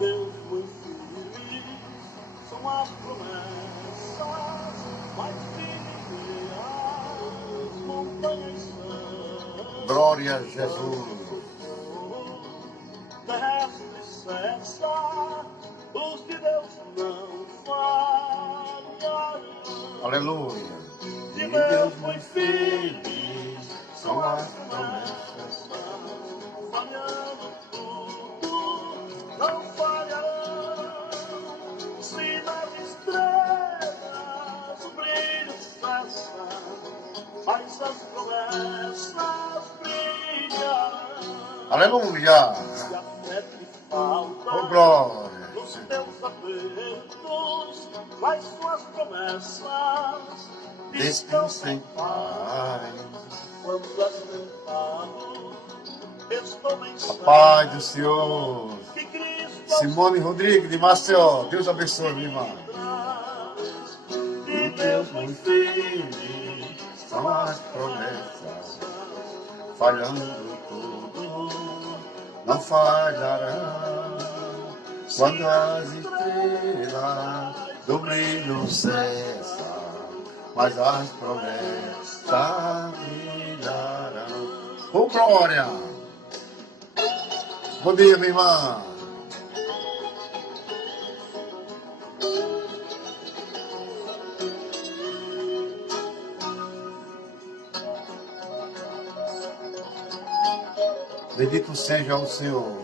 Deus muito feliz, são as promessas mais firmes, as montanhas são. Glória a Jesus. Terrestre cessa, os de Deus não falharão. Aleluia. De Deus muito feliz, são as promessas, falhando tudo, não falharão. Se nas estrelas o brilho cessa, mas as promessas brilharão. Aleluia. Se a fé te falta, Oh, glória. nos teus apertos, mas suas promessas Descansa em paz. quando és tentado, estou A mensagem paz do Senhor. que Cristo Simone Rodrigues de Maceió. Deus abençoe, minha irmã. traz. De Deus muito firme São as promessas, falhando tudo, não falharão. Quando as estrelas do brilho cessam, mas as promessas brilharão. Oh, glória! Bom dia, minha irmã. Bendito seja o Senhor.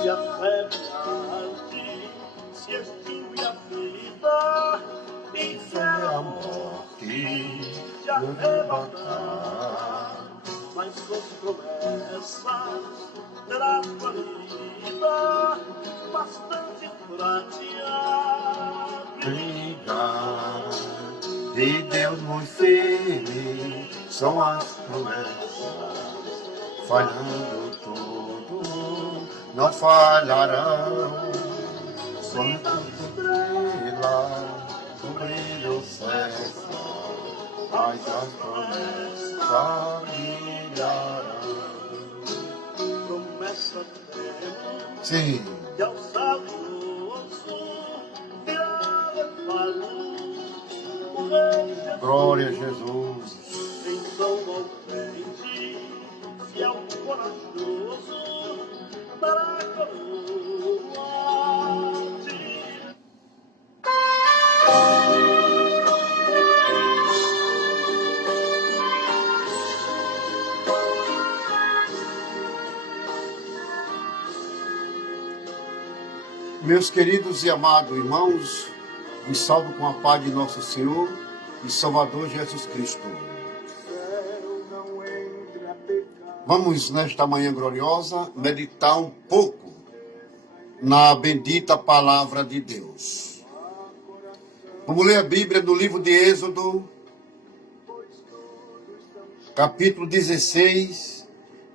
se a fé arde, se extingue a vida, e Fé a morte te arrebatar. Mas com promessas terás guarida bastante pra te brigar. De Deus muito firme são as promessas, falhando tudo, não falharão. Quando a estrela do brilho cessa, mas as promessas brilharão. promessa temos. Sim, E ao saudoso virá levar o Rei Jesus. glória a Jesus. Então não ofende, fiel corajoso, dará coroa de Meus queridos e amados irmãos, vos salvo com a paz de nosso Senhor e Salvador Jesus Cristo. Vamos, nesta manhã gloriosa, meditar um pouco na bendita palavra de Deus. Vamos ler a Bíblia no livro de Êxodo, capítulo 16,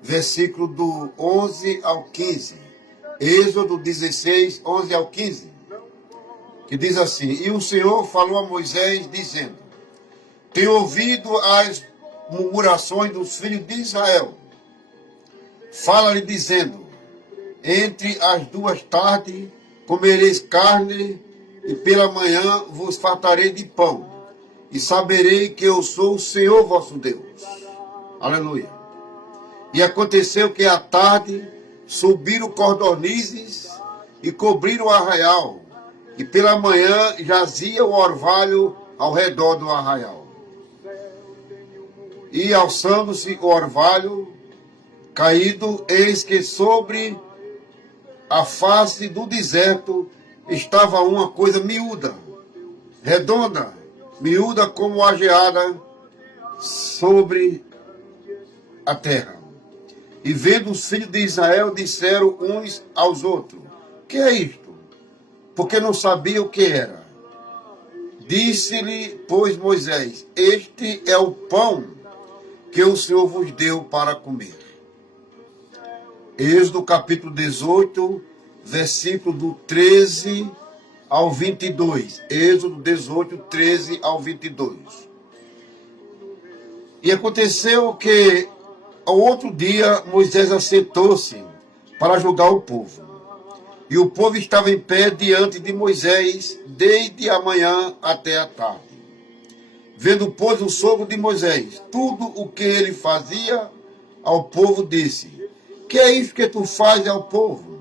versículo do 11 ao 15. Êxodo 16, 11 ao 15, que diz assim: E o Senhor falou a Moisés, dizendo: Tenho ouvido as murmurações dos filhos de Israel. Fala-lhe dizendo: Entre as duas tardes comereis carne, e pela manhã vos fartarei de pão, e saberei que eu sou o Senhor vosso Deus. Aleluia. E aconteceu que à tarde subiram cordonizes e cobriram o arraial, e pela manhã jazia o orvalho ao redor do arraial. E alçando-se o orvalho caído, eis que sobre a face do deserto estava uma coisa miúda, redonda, miúda como a geada sobre a terra. E vendo os filhos de Israel, disseram uns aos outros: Que é isto? Porque não sabia o que era. Disse-lhe, pois, Moisés: Este é o pão que o Senhor vos deu para comer. Êxodo capítulo 18, versículo do 13 ao 22. Êxodo 18, 13 ao 22. E aconteceu que ao outro dia, Moisés assentou-se para julgar o povo. E o povo estava em pé diante de Moisés, desde a manhã até a tarde. Vendo, pois, o sogro de Moisés tudo o que ele fazia ao povo, disse: que é isso que tu fazes ao povo?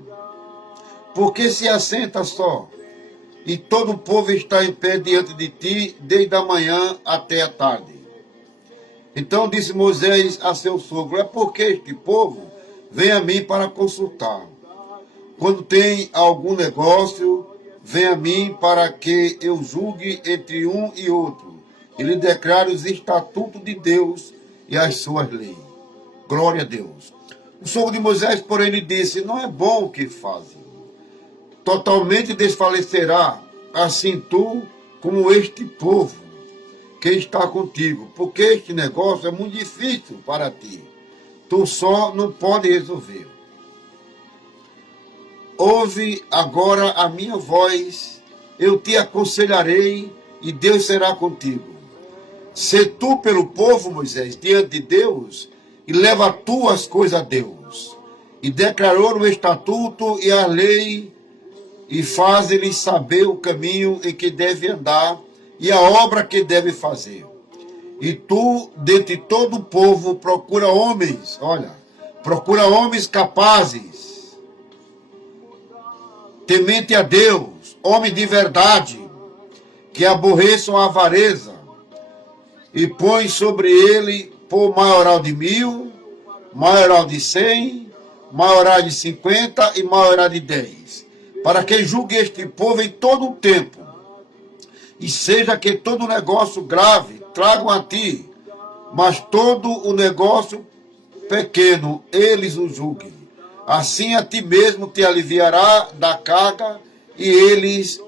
Porque se assenta só, e todo o povo está em pé diante de ti, desde a manhã até a tarde. Então disse Moisés a seu sogro: é porque este povo vem a mim para consultar. Quando tem algum negócio, vem a mim para que eu julgue entre um e outro, e lhe declare os estatutos de Deus e as suas leis. Glória a Deus. O sogro de Moisés, porém, lhe disse: não é bom o que fazem. Totalmente desfalecerá, assim tu como este povo que está contigo, porque este negócio é muito difícil para ti. Tu só não pode resolver. Ouve agora a minha voz, eu te aconselharei e Deus será contigo. Sê tu pelo povo, Moisés, diante de Deus, e leva tu as coisas a Deus. E declarou o estatuto e a lei, e faz-lhes saber o caminho em que deve andar e a obra que deve fazer. E tu, dentre todo o povo, procura homens capazes, temente a Deus, homem de verdade, que aborreçam a avareza, e põe sobre ele por maioral de 1000, maioral de 100, maioral de 50 e maioral de 10, para que julgue este povo em todo o tempo, e seja que todo negócio grave tragam a ti, mas todo o negócio pequeno eles o julguem. Assim a ti mesmo te aliviará da carga, e eles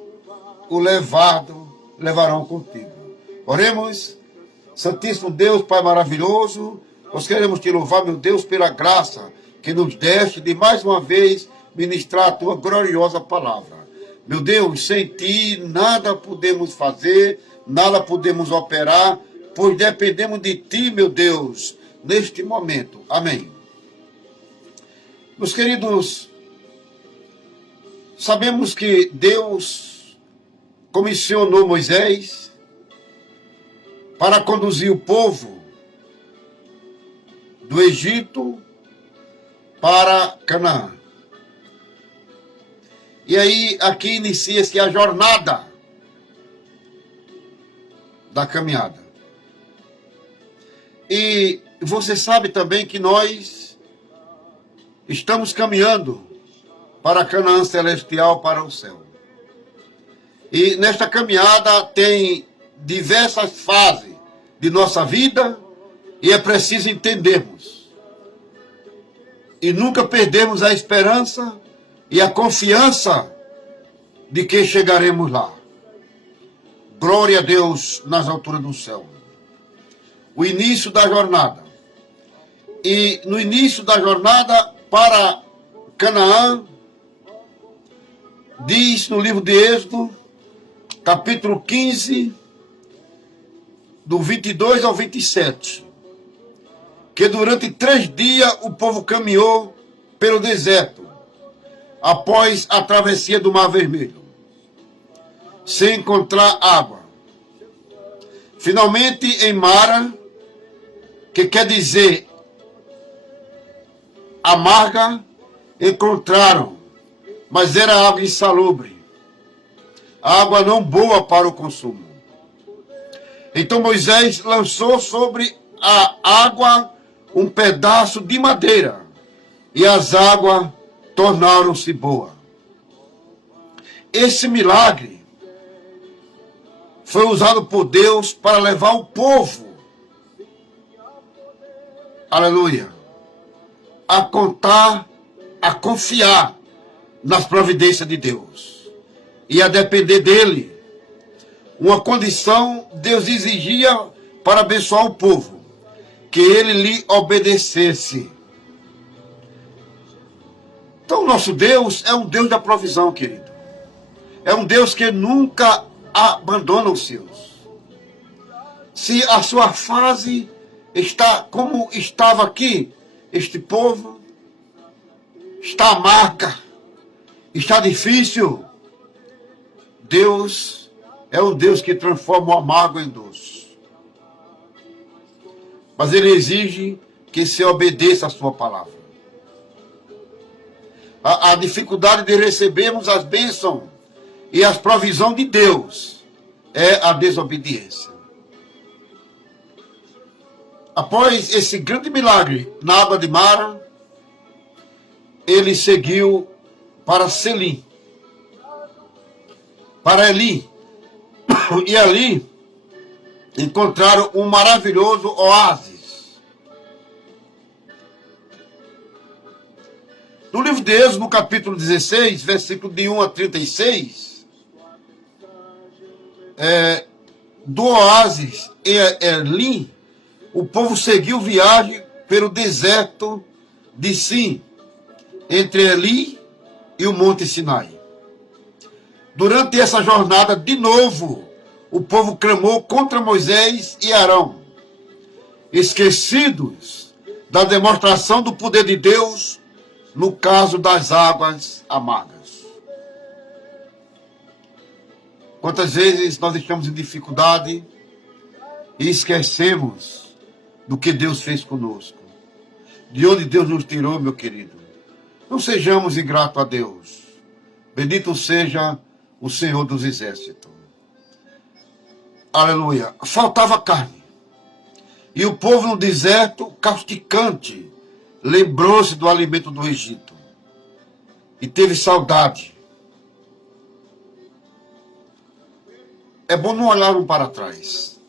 o levarão contigo. Oremos. Santíssimo Deus, Pai maravilhoso, nós queremos te louvar, meu Deus, pela graça que nos deste de mais uma vez ministrar a tua gloriosa palavra. Meu Deus, sem ti nada podemos fazer, nada podemos operar, pois dependemos de ti, meu Deus, neste momento. Amém. Meus queridos, sabemos que Deus comissionou Moisés para conduzir o povo do Egito para Canaã. E aí, aqui inicia-se a jornada da caminhada. E você sabe também que nós estamos caminhando para Canaã celestial, para o céu. E nesta caminhada tem diversas fases de nossa vida, e é preciso entendermos e nunca perdermos a esperança e a confiança de que chegaremos lá. Glória a Deus nas alturas do céu. O início da jornada. E no início da jornada para Canaã, diz no livro de Êxodo, capítulo 15, do 22 ao 27, que durante 3 dias o povo caminhou pelo deserto, após a travessia do Mar Vermelho, sem encontrar água. Finalmente, em Mara, que quer dizer amarga, encontraram, mas era água insalubre, água não boa para o consumo. Então Moisés lançou sobre a água um pedaço de madeira, e as águas tornaram-se boas. Esse milagre foi usado por Deus para levar o povo, aleluia, a contar, a confiar nas providências de Deus e a depender dele. Uma condição Deus exigia para abençoar o povo: que ele lhe obedecesse. Então, nosso Deus é um Deus da provisão, querido. É um Deus que nunca abandona os seus. Se a sua fase está como estava aqui, este povo, está amarga, está difícil. Deus é um Deus que transforma o amargo em doce. Mas Ele exige que se obedeça a sua palavra. A dificuldade de recebermos as bênçãos e as provisões de Deus é a desobediência. Após esse grande milagre na água de Mara, ele seguiu para Selim, para Eli, e ali encontraram um maravilhoso oásis. No livro de Êxodo, no capítulo 16, versículo de 1 a 36, do oásis Eli, o povo seguiu viagem pelo deserto de Sim, entre Eli e o Monte Sinai. Durante essa jornada, de novo, o povo clamou contra Moisés e Arão, esquecidos da demonstração do poder de Deus no caso das águas amargas. Quantas vezes nós estamos em dificuldade e esquecemos do que Deus fez conosco, de onde Deus nos tirou, meu querido. Não sejamos ingratos a Deus. Bendito seja o Senhor dos Exércitos. Aleluia. Faltava carne. E o povo no deserto, causticante, lembrou-se do alimento do Egito. E teve saudade. É bom não olhar para trás.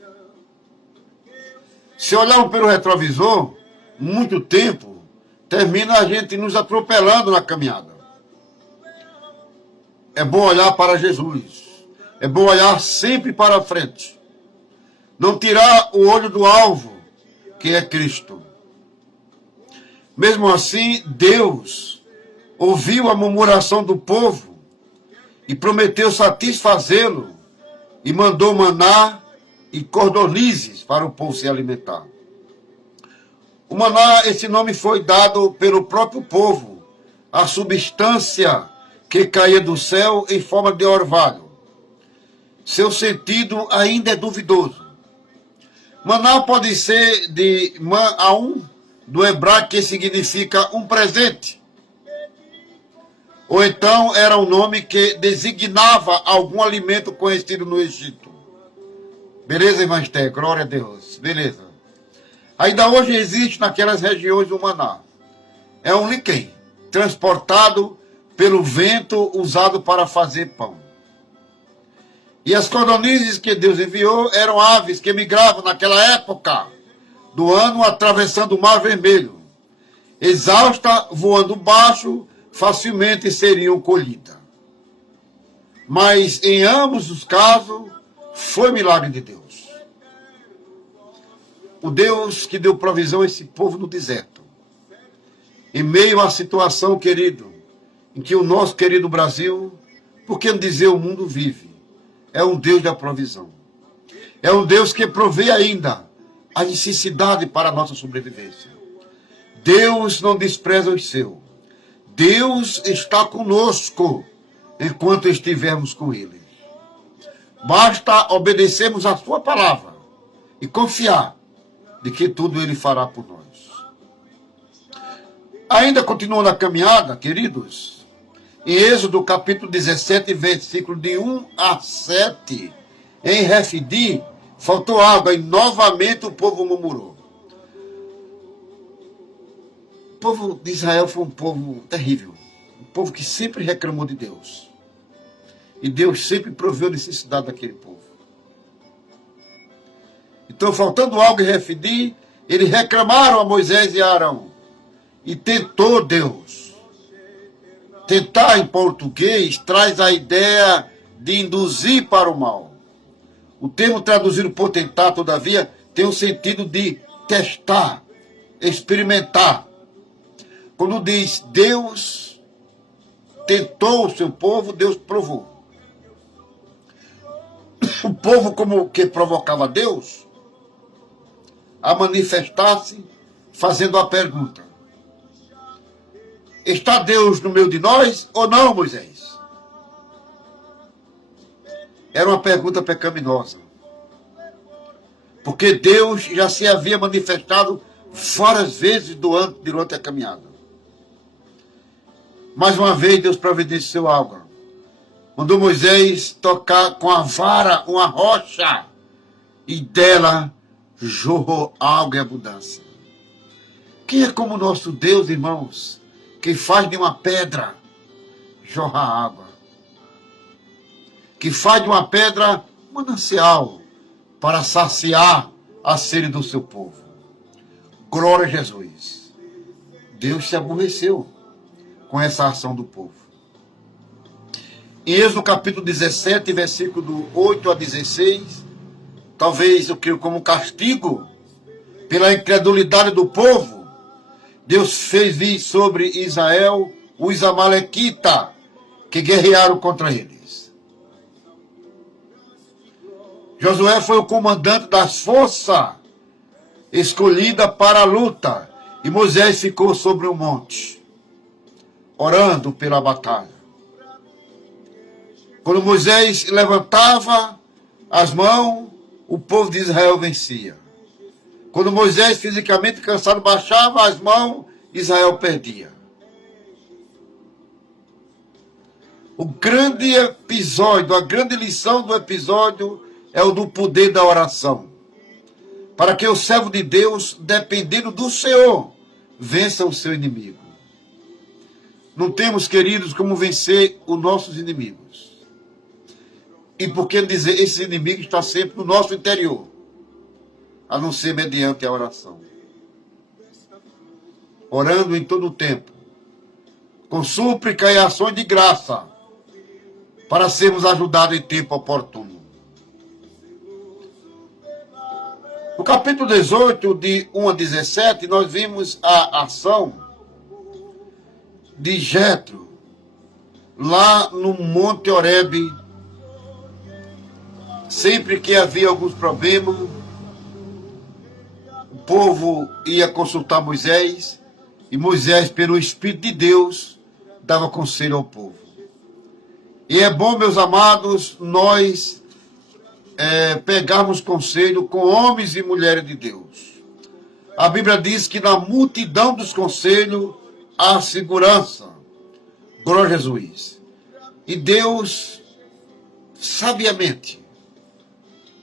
Se olharmos pelo retrovisor, muito tempo, termina a gente nos atropelando na caminhada. É bom olhar para Jesus. É bom olhar sempre para frente. Não tirar o olho do alvo, que é Cristo. Mesmo assim, Deus ouviu a murmuração do povo e prometeu satisfazê-lo e mandou maná e cordonizes para o povo se alimentar. O maná, esse nome foi dado pelo próprio povo, a substância que caía do céu em forma de orvalho. Seu sentido ainda é duvidoso. Maná pode ser de ma'aum, do hebraico, que significa um presente. Ou então era um nome que designava algum alimento conhecido no Egito. Beleza, irmã Esther? Glória a Deus. Beleza. Ainda hoje existe naquelas regiões o maná. É um líquen transportado pelo vento usado para fazer pão. E as cordonizes que Deus enviou eram aves que migravam naquela época do ano atravessando o Mar Vermelho. Exausta, voando baixo, facilmente seriam colhidas. Mas em ambos os casos, foi milagre de Deus. O Deus que deu provisão a esse povo no deserto. Em meio à situação, querido, em que o nosso querido Brasil, por que não dizer o mundo vive, é um Deus da provisão. É um Deus que provê ainda a necessidade para a nossa sobrevivência. Deus não despreza os seus. Deus está conosco enquanto estivermos com Ele. Basta obedecermos a sua palavra e confiar de que tudo Ele fará por nós. Ainda continua na caminhada, queridos. Em Êxodo capítulo 17, versículo de 1 a 7, em Refidim, faltou água e novamente o povo murmurou. O povo de Israel foi um povo terrível, um povo que sempre reclamou de Deus. E Deus sempre proveu a necessidade daquele povo. Então, faltando algo em Refidim, eles reclamaram a Moisés e a Arão. E tentou Deus. Tentar, em português, traz a ideia de induzir para o mal. O termo traduzido por tentar, todavia, tem o sentido de testar, experimentar. Quando diz Deus tentou o seu povo, Deus provou. O povo, como que provocava Deus a manifestar-se fazendo a pergunta: Está Deus no meio de nós ou não, Moisés? Era uma pergunta pecaminosa. Porque Deus já se havia manifestado várias vezes durante a caminhada. Mais uma vez, Deus providenciou algo. Mandou Moisés tocar com a vara uma rocha e dela jorrou água em abundância. Quem é como o nosso Deus, irmãos, que faz de uma pedra jorrar água? Que faz de uma pedra manancial para saciar a sede do seu povo. Glória a Jesus. Deus se aborreceu com essa ação do povo. Em Êxodo capítulo 17, versículo do 8 a 16, talvez eu creio como castigo pela incredulidade do povo, Deus fez vir sobre Israel os amalequitas que guerrearam contra eles. Josué foi o comandante das forças escolhida para a luta e Moisés ficou sobre o monte, orando pela batalha. Quando Moisés levantava as mãos, o povo de Israel vencia. Quando Moisés, fisicamente cansado, baixava as mãos, Israel perdia. O grande episódio, a grande lição do episódio é o do poder da oração. Para que o servo de Deus, dependendo do Senhor, vença o seu inimigo. Não temos, queridos, como vencer os nossos inimigos. E por que dizer, esse inimigo está sempre no nosso interior, a não ser mediante a oração. Orando em todo o tempo, com súplica e ações de graça, para sermos ajudados em tempo oportuno. No capítulo 18, de 1 a 17, nós vimos a ação de Jetro, lá no Monte Horebe. Sempre que havia alguns problemas, o povo ia consultar Moisés, e Moisés, pelo Espírito de Deus, dava conselho ao povo. E é bom, meus amados, nós pegarmos conselho com homens e mulheres de Deus. A Bíblia diz que na multidão dos conselhos há segurança. Glória a Jesus. E Deus, sabiamente,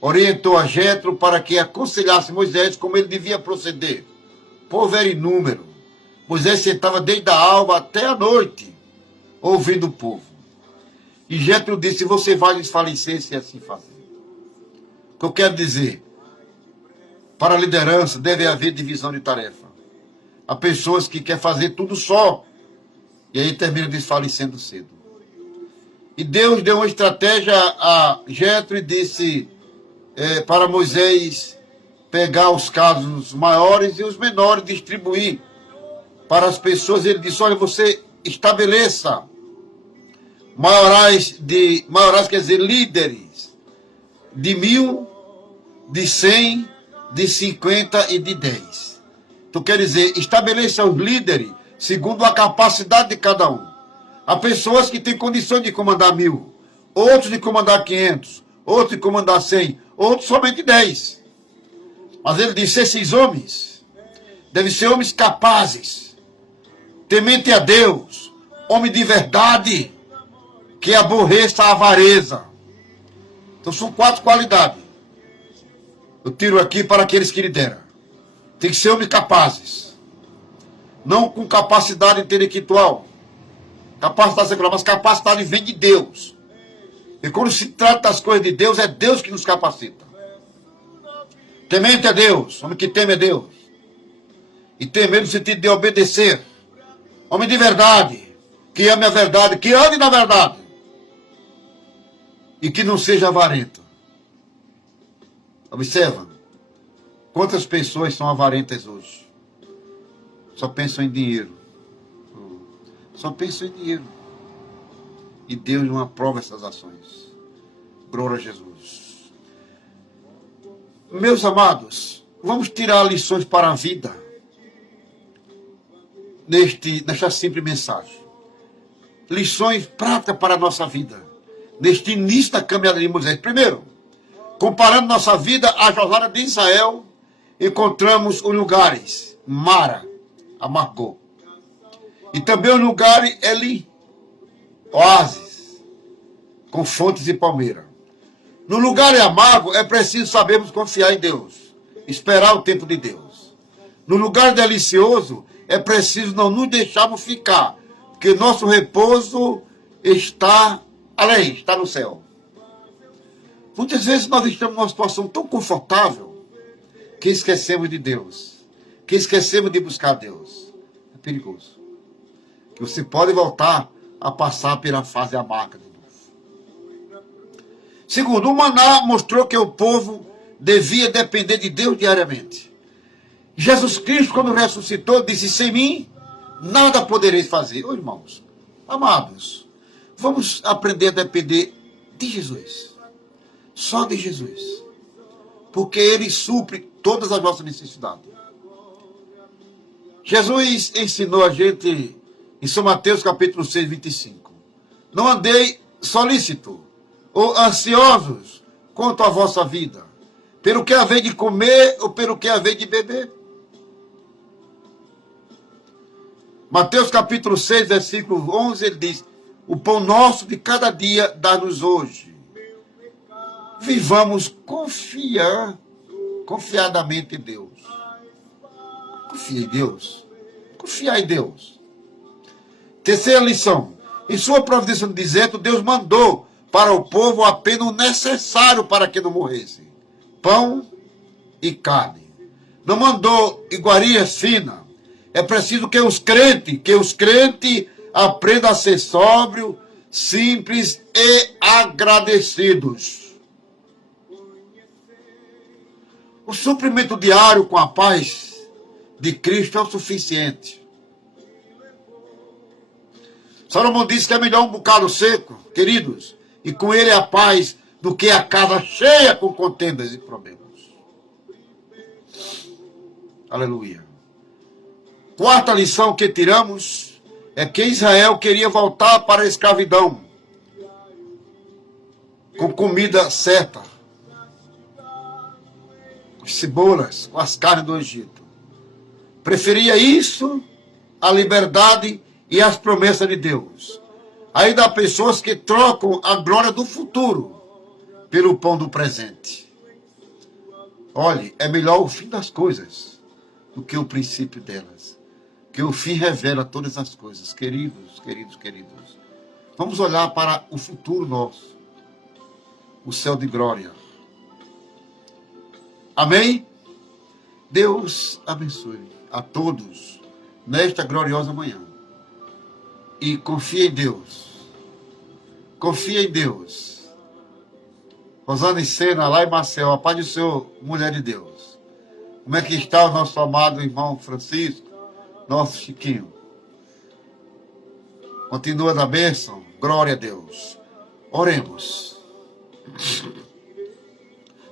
orientou a Jetro para que aconselhasse Moisés como ele devia proceder. O povo era inúmero. Moisés sentava desde a alva até a noite, ouvindo o povo. E Jetro disse, você vai desfalecer se assim fazer. O que eu quero dizer? Para a liderança deve haver divisão de tarefa. Há pessoas que querem fazer tudo só, e aí terminam desfalecendo cedo. E Deus deu uma estratégia a Jetro e disse para Moisés pegar os casos maiores e os menores, distribuir para as pessoas. Ele disse, olha, você estabeleça maiorais quer dizer líderes, de 1000, de 100, de 50 e de 10. Então quer dizer, estabeleça os líderes segundo a capacidade de cada um. Há pessoas que têm condições de comandar 1000, outros de comandar 500, outros de comandar 100, outros somente 10. Mas ele disse, esses homens devem ser homens capazes, temente a Deus, homem de verdade, que aborreça a avareza. Então são 4 qualidades. Eu tiro aqui para aqueles que lideram. Tem que ser homens capazes. Não com capacidade intelectual, capacidade secular, mas capacidade vem de Deus. E quando se trata das coisas de Deus, é Deus que nos capacita. Temente a Deus, homem que teme a Deus. E temer no sentido de obedecer. Homem de verdade, que ame a verdade, que ande na verdade. E que não seja avarento. Observa, quantas pessoas são avarentas hoje? Só pensam em dinheiro. Só pensam em dinheiro. E Deus não aprova essas ações. Glória a Jesus. Meus amados, vamos tirar lições para a vida. nesta simples mensagem. Lições práticas para a nossa vida. Neste início da caminhada de Moisés. Primeiro, comparando nossa vida à jornada de Israel, encontramos os lugares Mara, amargou. E também os lugares Eli, oásis, com fontes de palmeira. No lugar amargo é preciso sabermos confiar em Deus, esperar o tempo de Deus. No lugar delicioso é preciso não nos deixarmos ficar, porque nosso repouso está além, está no céu. Muitas vezes nós estamos numa situação tão confortável que esquecemos de Deus, que esquecemos de buscar Deus. É perigoso. Que você pode voltar a passar pela fase amarga de novo. Segundo, o maná mostrou que o povo devia depender de Deus diariamente. Jesus Cristo, quando ressuscitou, disse: sem mim, nada podereis fazer. Ô irmãos, amados, vamos aprender a depender de Jesus. Só de Jesus. Porque Ele supre todas as nossas necessidades. Jesus ensinou a gente em São Mateus capítulo 6, 25. Não andei solícito ou ansiosos quanto à vossa vida, pelo que haver de comer ou pelo que haver de beber. Mateus capítulo 6, versículo 11, ele diz: o pão nosso de cada dia dá-nos hoje. Vivamos confiadamente em Deus. Confia em Deus. Confiar em Deus. Terceira lição. Em sua providência no deserto, Deus mandou para o povo apenas o necessário para que não morresse: pão e carne. Não mandou iguarias finas. É preciso que os crentes aprendam a ser sóbrios, simples e agradecidos. O suprimento diário com a paz de Cristo é o suficiente. Salomão disse que é melhor um bocado seco, queridos, e com ele a paz, do que a casa cheia com contendas e problemas. Aleluia. Quarta lição que tiramos é que Israel queria voltar para a escravidão com comida certa, cebolas, com as carnes do Egito. Preferia isso à liberdade e às promessas de Deus. Ainda há pessoas que trocam a glória do futuro pelo pão do presente. Olhe, é melhor o fim das coisas do que o princípio delas. Que o fim revela todas as coisas. Queridos, queridos, queridos, vamos olhar para o futuro nosso, o céu de glória. Amém? Deus abençoe a todos nesta gloriosa manhã. E confia em Deus. Confia em Deus. Rosana e Sena, lá em Marcel, a paz do Senhor, mulher de Deus. Como é que está o nosso amado irmão Francisco, nosso Chiquinho? Continua na bênção, glória a Deus. Oremos.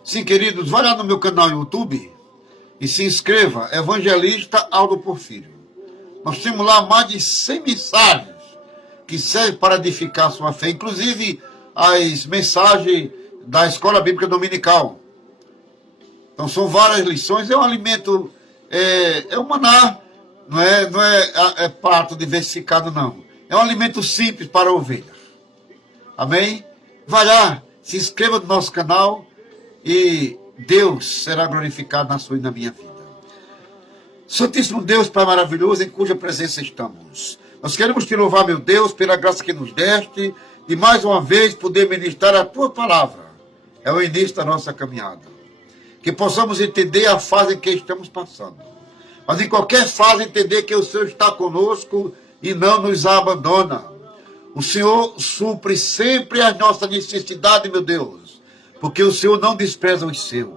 Sim, queridos, vai lá no meu canal no YouTube e se inscreva, Evangelista Aldo Porfírio. Nós temos lá mais de 100 mensagens que servem para edificar a sua fé, inclusive as mensagens da Escola Bíblica Dominical. Então são várias lições, é um alimento, é um maná, não é prato diversificado não. É um alimento simples para a ovelha. Amém? Vai lá, se inscreva no nosso canal e Deus será glorificado na sua e na minha vida. Santíssimo Deus, Pai maravilhoso, em cuja presença estamos. Nós queremos te louvar, meu Deus, pela graça que nos deste, de mais uma vez poder ministrar a tua palavra. É o início da nossa caminhada. Que possamos entender a fase em que estamos passando. Mas em qualquer fase entender que o Senhor está conosco e não nos abandona. O Senhor supre sempre as nossas necessidades, meu Deus, porque o Senhor não despreza os seus.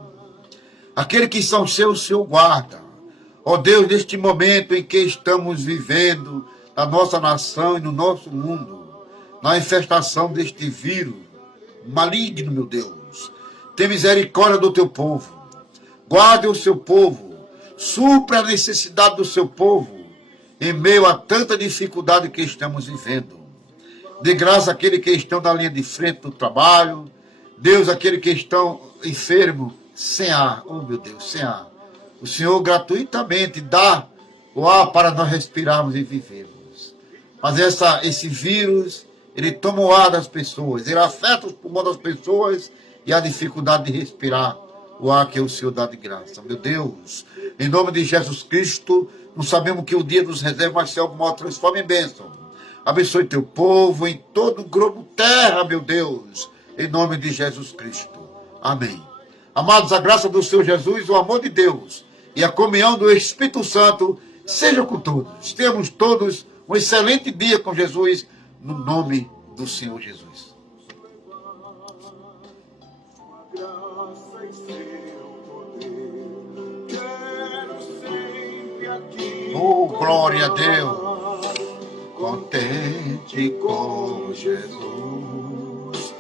Aqueles que são seus, o Senhor guarda. Ó Deus, neste momento em que estamos vivendo na nossa nação e no nosso mundo, na infestação deste vírus maligno, meu Deus, tem misericórdia do teu povo. Guarde o seu povo, supra a necessidade do seu povo em meio a tanta dificuldade que estamos vivendo. Dê graça àqueles que estão na linha de frente do trabalho. Deus, aqueles que estão enfermos, sem ar. Oh, meu Deus, sem ar. O Senhor gratuitamente dá o ar para nós respirarmos e vivermos. Mas esse vírus, ele toma o ar das pessoas, ele afeta os pulmões das pessoas e a dificuldade de respirar o ar que o Senhor dá de graça. Meu Deus, em nome de Jesus Cristo, não sabemos que o dia nos reserva, mas se alguma transforma em bênção. Abençoe teu povo em todo o globo terra, meu Deus, em nome de Jesus Cristo. Amém. Amados, a graça do Senhor Jesus, o amor de Deus e a comunhão do Espírito Santo seja com todos. Tenhamos todos um excelente dia com Jesus, no nome do Senhor Jesus. Oh, glória a Deus. Contente com Jesus,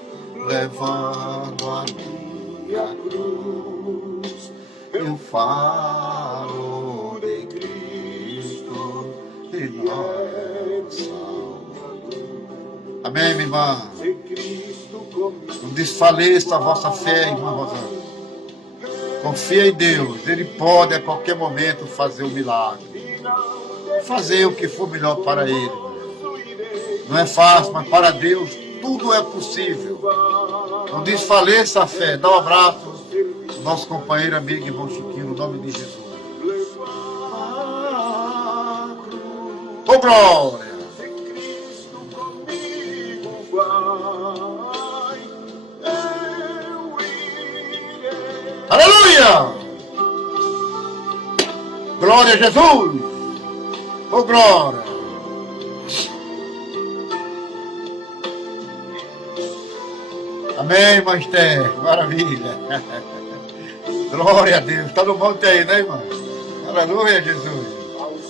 levando a minha cruz, eu falo de Cristo, de nosso Salvador. Amém, minha irmã? Não desfaleça a vossa fé, irmã Rosana. Confia em Deus, Ele pode a qualquer momento fazer um milagre, fazer o que for melhor para Ele. Não é fácil, mas para Deus tudo é possível. Não desfaleça a fé. Dá um abraço ao nosso companheiro, amigo, irmão Chiquinho, no nome de Jesus. Oh, glória! Aleluia! Glória a Jesus! Oh, glória! Amém, irmã Esther, maravilha. Glória a Deus. Está no monte aí, né, irmã? Aleluia, Jesus.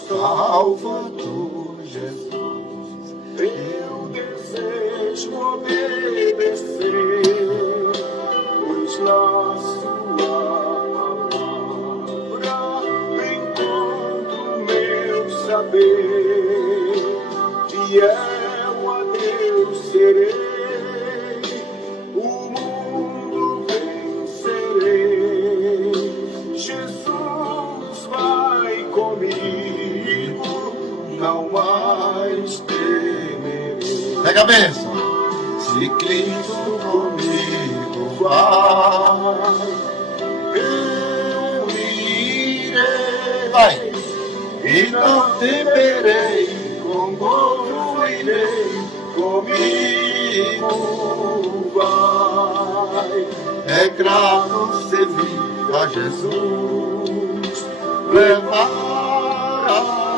Salvador Jesus, eu desejo obedecer, pois na sua palavra encontro meu saber. Fiel a Deus serei, não mais temerei. Pega a bênção. Se Cristo comigo vai, eu irei. Vai. E não temerei, com outro irei, comigo vai. É grato servir a Jesus, levar